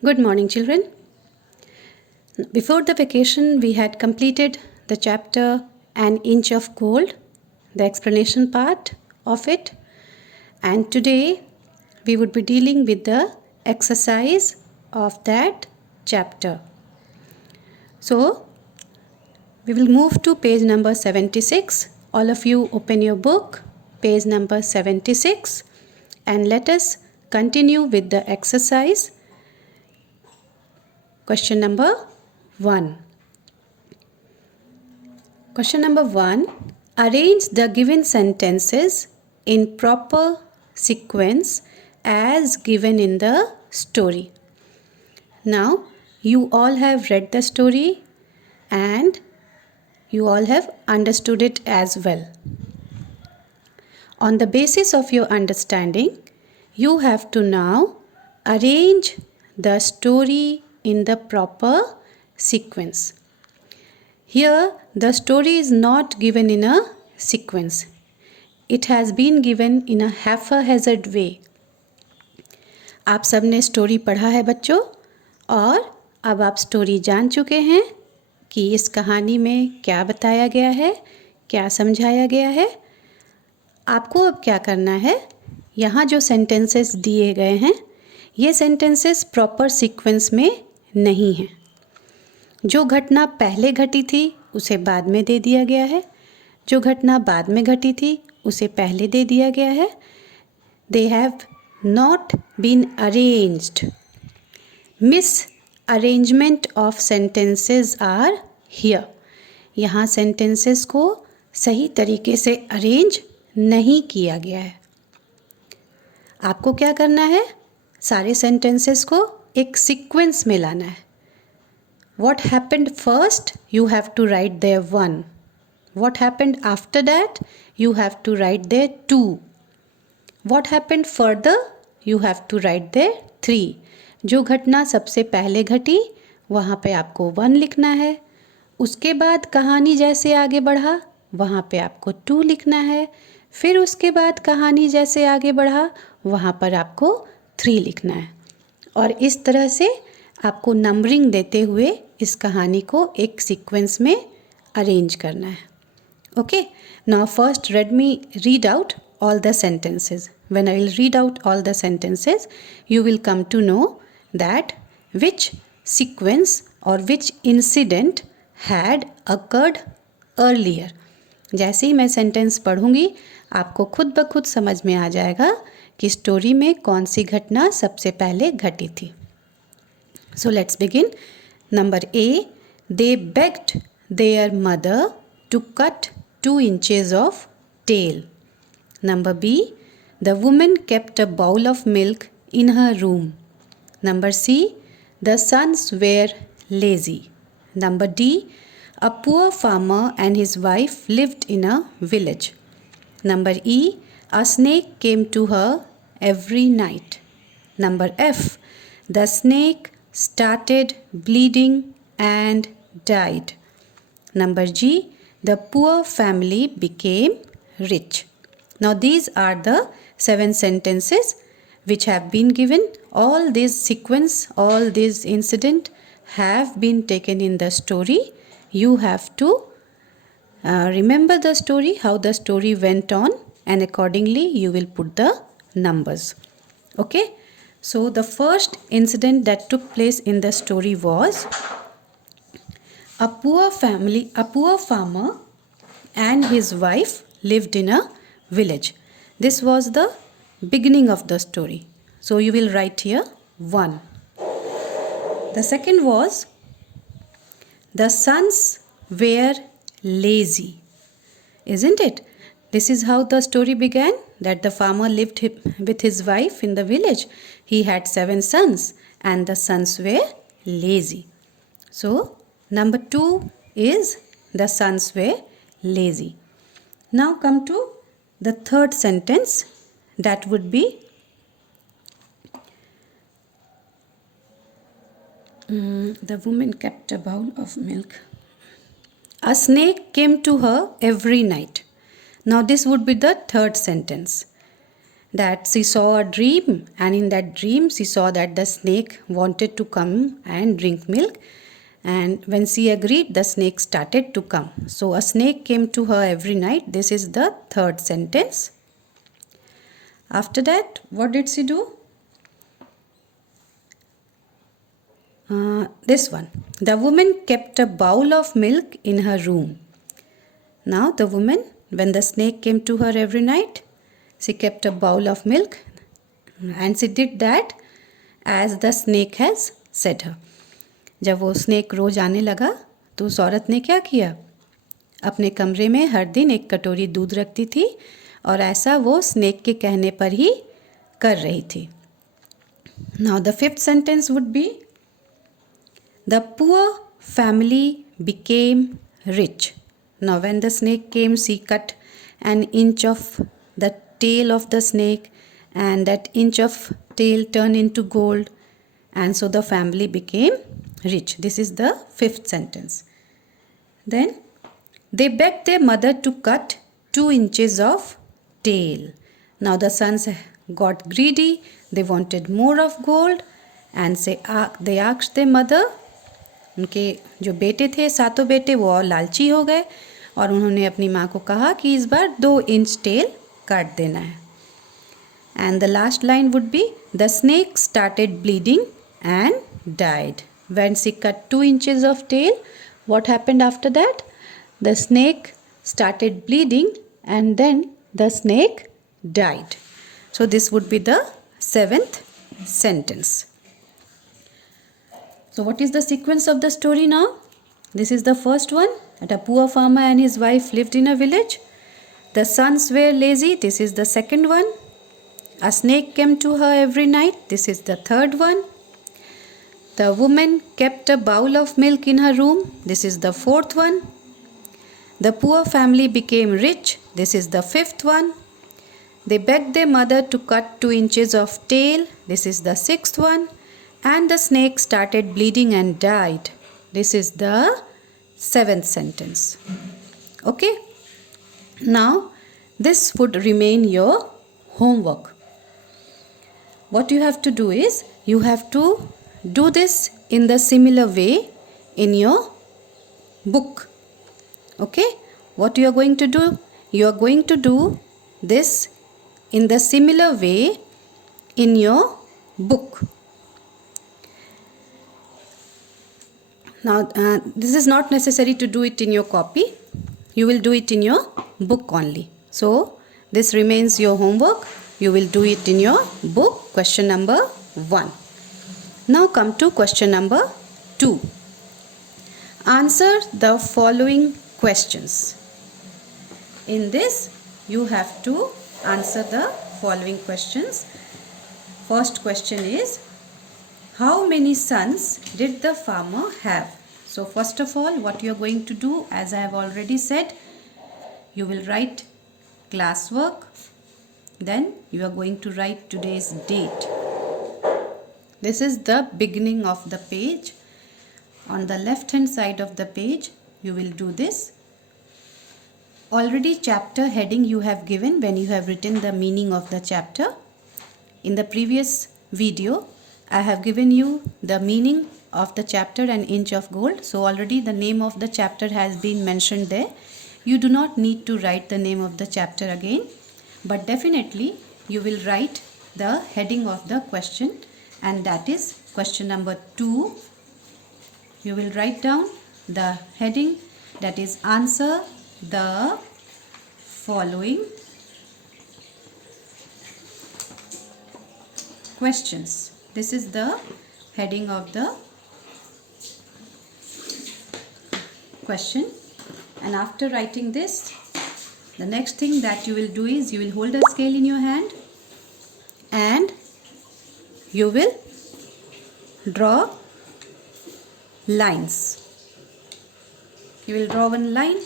Good morning, children. Before the vacation, we had completed the chapter An Inch of Gold, the explanation part of it. And today, we would be dealing with the exercise of that chapter. So, we will move to page number 76. All of you open your book, page number 76, and let us continue with the exercise. Question number 1. Question number 1. Arrange the given sentences in proper sequence as given in the story. Now, you all have read the story and you all have understood it as well. On the basis of your understanding, you have to now arrange the story in the proper sequence. Here, the story is not given in a sequence. It has been given in a haphazard way. आप सबने story पढ़ा है बच्चों, और अब आप story जान चुके हैं कि इस कहानी में क्या बताया गया है, क्या समझाया गया है. आपको अब क्या करना है, यहाँ जो सेंटेंसेस दिए गए हैं, ये सेंटेंसेस प्रॉपर सीक्वेंस में नहीं हैं. जो घटना पहले घटी थी उसे बाद में दे दिया गया है, जो घटना बाद में घटी थी उसे पहले दे दिया गया है. They have not been arranged. Misarrangement of sentences are here. यहाँ सेंटेंसेस को सही तरीके से अरेंज नहीं किया गया है. आपको क्या करना है, सारे सेंटेंसेस को एक सीक्वेंस में लाना है. What happened first, you have to write there 1. What happened after that, you have to write there 2. What happened further, you have to write there 3. जो घटना सबसे पहले घटी वहाँ पे आपको 1 लिखना है. उसके बाद कहानी जैसे आगे बढ़ा वहाँ पे आपको 2 लिखना है. फिर उसके बाद कहानी जैसे आगे बढ़ा वहाँ पर आपको 3 लिखना है. और इस तरह से आपको नंबरिंग देते हुए इस कहानी को एक सीक्वेंस में अरेंज करना है. Okay, now first let me read out all the sentences. When I will read out all the sentences, you will come to know that which sequence or which incident had occurred earlier. जैसे ही मैं sentence पढ़ूंगी आपको खुद ब खुद समझ में आ जाएगा कि स्टोरी में कौन सी घटना सबसे पहले घटी थी. So let's begin. Number A. They begged their mother to cut 2 inches of tail. Number B. The woman kept a bowl of milk in her room. Number C. The sons were lazy. Number D. A poor farmer and his wife lived in a village. Number E. A snake came to her every night. Number F. The snake started bleeding and died. Number G. The poor family became rich. Now these are the 7 sentences which have been given. All these sequence, all these incident have been taken in the story. You have to remember the story, how the story went on, and accordingly you will put the numbers. Okay, so the first incident that took place in the story was a poor farmer and his wife lived in a village. This was the beginning of the story. So you will write here 1. The second was the sons were lazy. Isn't it? This is how the story began, that the farmer lived with his wife in the village. He had 7 sons and the sons were lazy. So number 2 is the sons were lazy. Now come to the third sentence, that would be the woman kept a bowl of milk. A snake came to her every night. Now this would be the third sentence. that she saw a dream, and in that dream she saw that the snake wanted to come and drink milk, and when she agreed the snake started to come. So a snake came to her every night. This is the third sentence. After that, what did she do? This one. The woman kept a bowl of milk in her room. Now the woman, when the snake came to her every night, she kept a bowl of milk, and she did that as the snake has said her. जब वो snake रोज आने लगा तो उस औरत ने क्या किया? अपने कमरे में हर दिन एक कटोरी दूध रखती थी और ऐसा वो स्नेक के कहने पर ही कर रही थी. Now the fifth sentence would be, the poor family became rich. Now when the snake came, she cut an inch of the tail of the snake, and that inch of tail turned into gold, and so the family became rich. This is the fifth sentence. Then they begged their mother to cut 2 inches of tail. Now the sons got greedy. They wanted more of gold, and they asked their mother. उनके जो बेटे थे, सातों बेटे, वो और लालची हो गए और उन्होंने अपनी माँ को कहा कि इस बार 2 इंच टेल काट देना है. And the last line would be, the snake started bleeding and died. When she cut 2 inches of tail, what happened after that? The snake started bleeding and then the snake died. So this would be the 7th sentence. So what is the sequence of the story now? This is the first one, that a poor farmer and his wife lived in a village. The sons were lazy. This is the second one. A snake came to her every night. This is the third one. The woman kept a bowl of milk in her room. This is the fourth one. The poor family became rich. This is the fifth one. They begged their mother to cut 2 inches of tail. This is the sixth one. And the snake started bleeding and died. This is the 7th sentence. Okay. Now, this would remain your homework. What you have to do is, you have to do this in the similar way in your book. Okay. What you are going to do? You are going to do this in the similar way in your book. Now, this is not necessary to do it in your copy. You will do it in your book only. So, this remains your homework. You will do it in your book. Question number 1. Now come to question number 2. Answer the following questions. In this, you have to answer the following questions. First question is, how many sons did the farmer have? So first of all, what you are going to do, as I have already said, you will write classwork. Then you are going to write today's date. This is the beginning of the page. On the left hand side of the page, you will do this. Already chapter heading you have given when you have written the meaning of the chapter. In the previous video, I have given you the meaning of the chapter, An Inch of Gold. So already the name of the chapter has been mentioned there. You do not need to write the name of the chapter again, but definitely you will write the heading of the question, and that is question number 2. You will write down the heading, that is answer the following questions. This is the heading of the question, and after writing this, the next thing that you will do is, you will hold a scale in your hand and you will draw lines. You will draw one line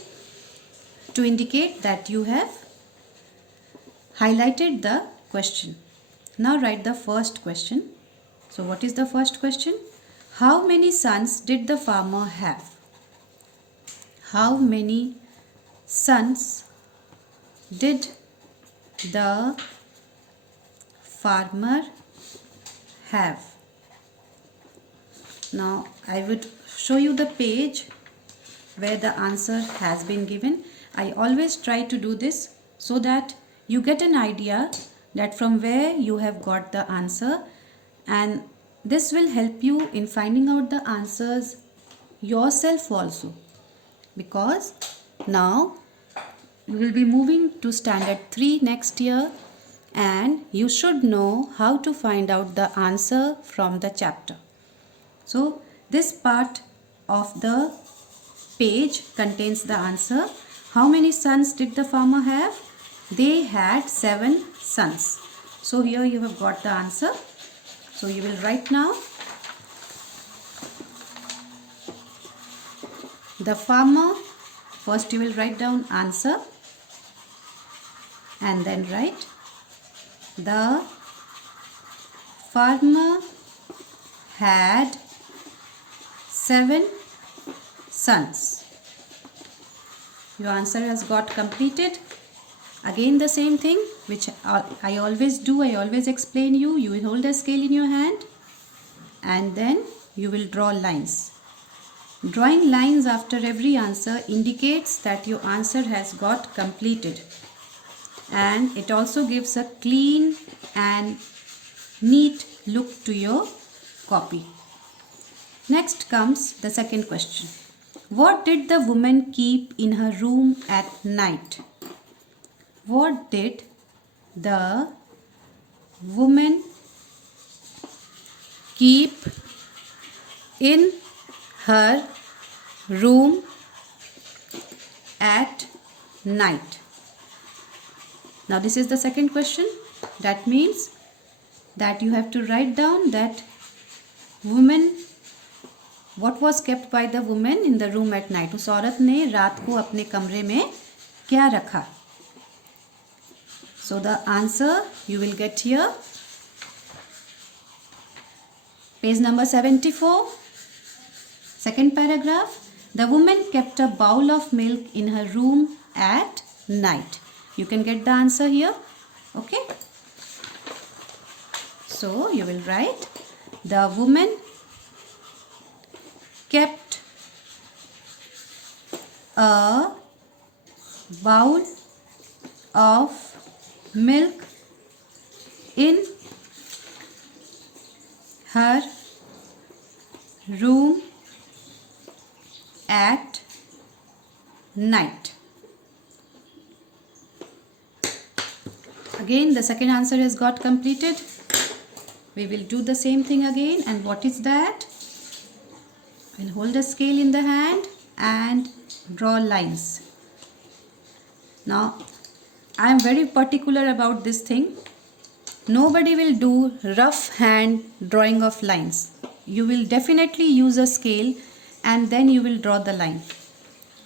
to indicate that you have highlighted the question. Now write the first question. So what is the first question? How many sons did the farmer have? How many sons did the farmer have? Now I would show you the page where the answer has been given. I always try to do this so that you get an idea that from where you have got the answer, and this will help you in finding out the answers yourself also, because now you will be moving to standard 3 next year and you should know how to find out the answer from the chapter. So this part of the page contains the answer. How many sons did the farmer have? They had 7 sons. So here you have got the answer. So you will write now. The farmer, first you will write down answer and then write the farmer had 7 sons. Your answer has got completed. Again the same thing which I always do. I always explain you. You will hold a scale in your hand and then you will draw lines. Drawing lines after every answer indicates that your answer has got completed, and it also gives a clean and neat look to your copy. Next comes the second question. What did the woman keep in her room at night? What did the woman keep in her room at night? Now this is the second question. That means that you have to write down that woman, what was kept by the woman in the room at night. उस औरत ने रात को अपने कमरे में क्या रखा? So the answer you will get here. Page number 74. Second paragraph. The woman kept a bowl of milk in her room at night. You can get the answer here. Okay. So you will write the woman kept a bowl of milk in her room at night. Again the second answer has got completed. We will do the same thing again. And what is that? We'll hold a scale in the hand and draw lines. Now I am very particular about this thing. Nobody will do rough hand drawing of lines. You will definitely use a scale and then you will draw the line.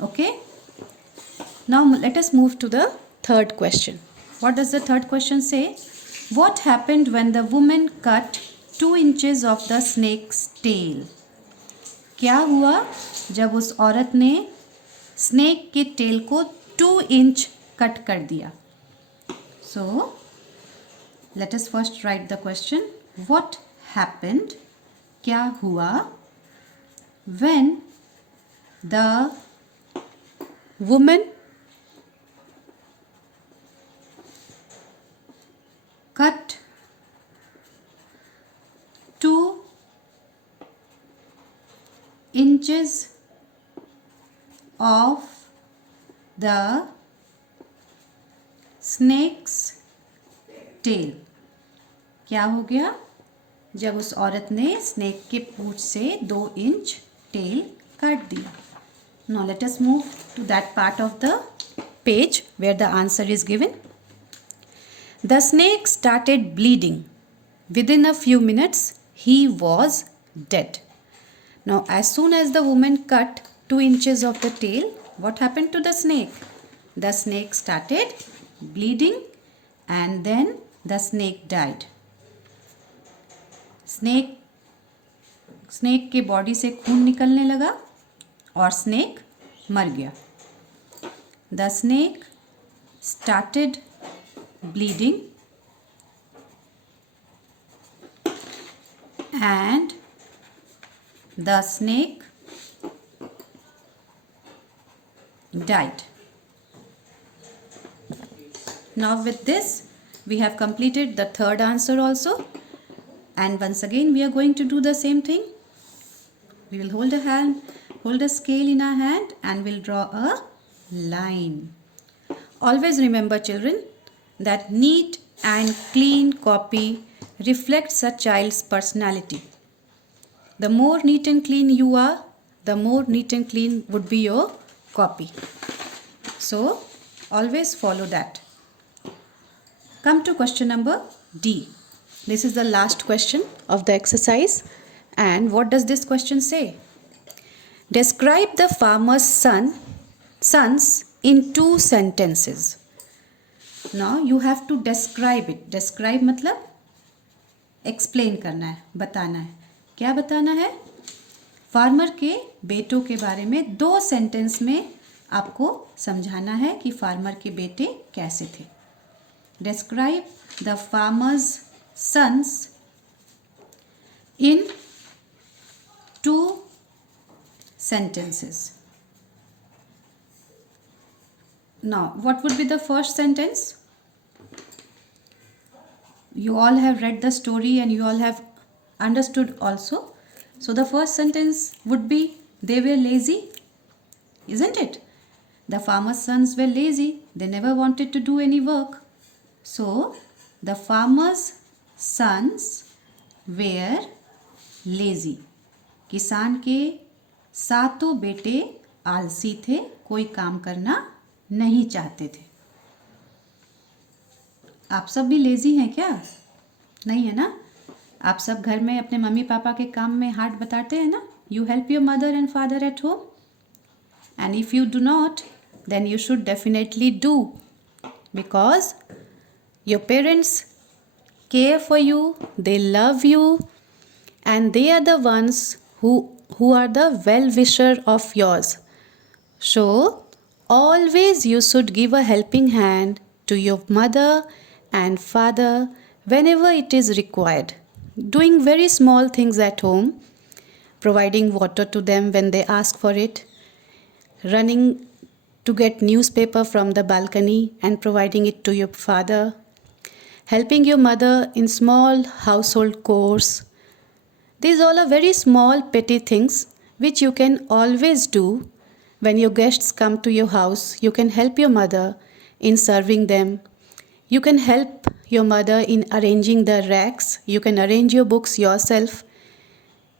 Okay? Now let us move to the third question. What does the third question say? What happened when the woman cut 2 inches of the snake's tail? क्या हुआ जब उस औरत ने snake के tell को 2 inch cut कर दिया? So let us first write the question. What happened? क्या हुआ when the woman cut 2 inches of the snake's tail? क्या हो गया जब उस औरत ने स्नेक के पूंछ से 2 इंच टेल काट दिया? Now let us move to that part of the page where the answer is given. The snake started bleeding. Within a few minutes, he was dead. Now, as soon as the woman cut 2 inches of the tail, what happened to the snake? The snake started bleeding and then the snake died. Snake के body से खून निकलने लगा और snake मर गया. The snake started bleeding and the snake died. Now with this, we have completed the third answer also. And once again, we are going to do the same thing. We will hold a scale in our hand and we'll draw a line. Always remember, children, that neat and clean copy reflects a child's personality. The more neat and clean you are, the more neat and clean would be your copy. So, always follow that. Come to question number D. This is the last question of the exercise. And what does this question say? Describe the farmer's sons in 2 sentences. Now you have to describe it. Describe मतलब explain करना है, बताना है. क्या बताना है? Farmer के बेटों के बारे में 2 सेंटेंस में आपको समझाना है कि फार्मर के बेटे कैसे थे. Describe the farmer's sons in 2 sentences. Now, what would be the first sentence? You all have read the story and you all have understood also. So, the first sentence would be, they were lazy, isn't it? The farmer's sons were lazy. They never wanted to do any work. So, the farmer's sons were lazy. किसान के सातों बेटे आलसी थे, कोई काम करना नहीं चाहते थे. आप सब भी लेजी हैं क्या? नहीं है ना? आप सब घर में अपने मम्मी पापा के काम में हाथ बटाते हैं ना? You help your mother and father at home. And if you do not, then you should definitely do. Because your parents care for you, they love you, and they are the ones who are the well-wisher of yours. So, always you should give a helping hand to your mother and father whenever it is required. Doing very small things at home, providing water to them when they ask for it, running to get newspaper from the balcony and providing it to your father, helping your mother in small household chores. These all are very small petty things which you can always do. When your guests come to your house, you can help your mother in serving them. You can help your mother in arranging the racks. You can arrange your books yourself.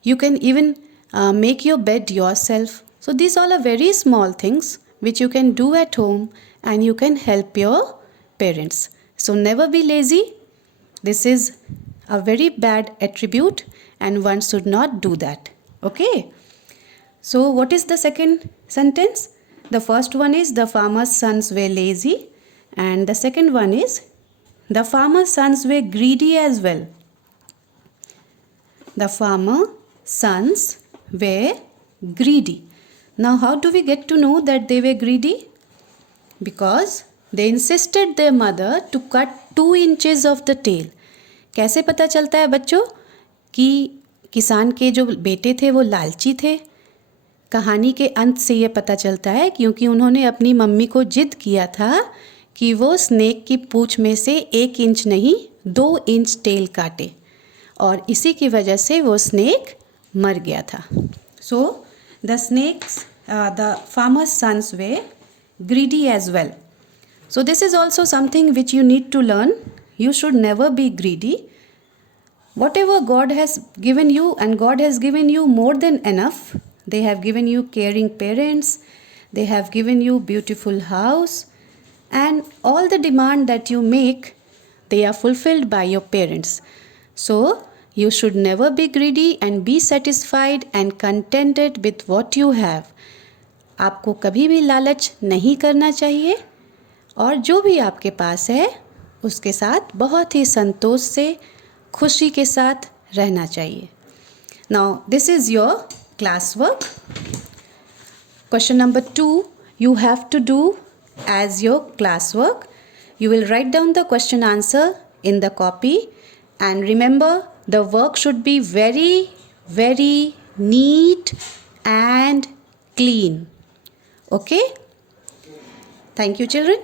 You can even make your bed yourself. So these all are very small things which you can do at home and you can help your parents. So never be lazy. This is a very bad attribute and one should not do that. Okay. So what is the second sentence? The first one is the farmer's sons were lazy, and the second one is the farmer's sons were greedy as well. The farmer's sons were greedy. Now how do we get to know that they were greedy? Because they insisted their mother to cut 2 inches of the tail. कैसे पता चलता है बच्चों कि किसान के जो बेटे थे वो लालची थे? कहानी के अंत से ये पता चलता है क्योंकि उन्होंने अपनी मम्मी को जिद किया था कि वो स्नेक की पूंछ में से 1 इंच नहीं 2 इंच टेल काटे, और इसी की वजह से वो स्नेक मर गया था. सो the farmer's sons were greedy as well. So this is also something which you need to learn. You should never be greedy. Whatever God has given you, and God has given you more than enough. They have given you caring parents. They have given you beautiful house. And all the demand that you make, they are fulfilled by your parents. So, you should never be greedy and be satisfied and contented with what you have. आपको कभी भी लालच नहीं करना चाहिए और जो भी आपके पास है उसके साथ बहुत ही संतोष से खुशी के साथ रहना चाहिए. Now this is your class work. Question number 2 you have to do as your class work. You will write down the question answer in the copy and remember The work should be very, very neat and clean. Okay? Thank you, children.